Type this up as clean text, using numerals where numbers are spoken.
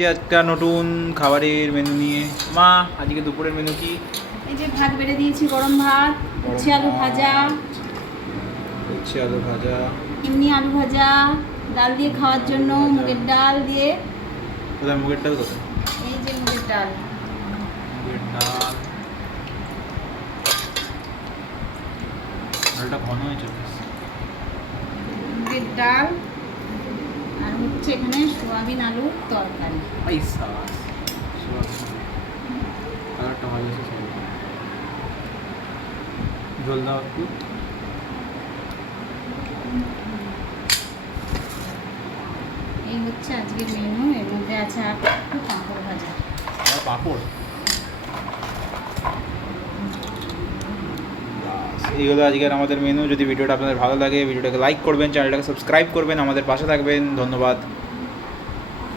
যে একটা নতুন খাবারের মেনু নিয়ে। মা আজকে দুপুরের মেনু কি? এই যে ভাত বেড়ে দিয়েছি, গরম ভাত, উচ্ছে আলু ভাজা, উচ্ছে আলু ভাজা, এমনি আলু ভাজা, ডাল দিয়ে খাওয়ার জন্য মুগের ডাল দিয়ে। কোথায় মুগের ডাল? কোথায় এই যে মুগের ডাল, মুগের ডাল? ডালটা ঘন হয়েছে বেশ। মুগের ডাল আর হচ্ছে এখানে সোয়াবিন আলুর তরকারি। পয়সা কালারটা ভালো এসেছে। জল দাও একটু। এই হচ্ছে আজকের মেনু। এর মধ্যে আছে আর একটু পাঁপড় ভাজা। আর পাঁপড়। এই হলো আজকের আমাদের মেনু। যদি ভিডিওটা আপনাদের ভালো লাগে ভিডিওটাকে লাইক করবেন, চ্যানেলটাকে সাবস্ক্রাইব করবেন, আমাদের পাশে থাকবেন। ধন্যবাদ।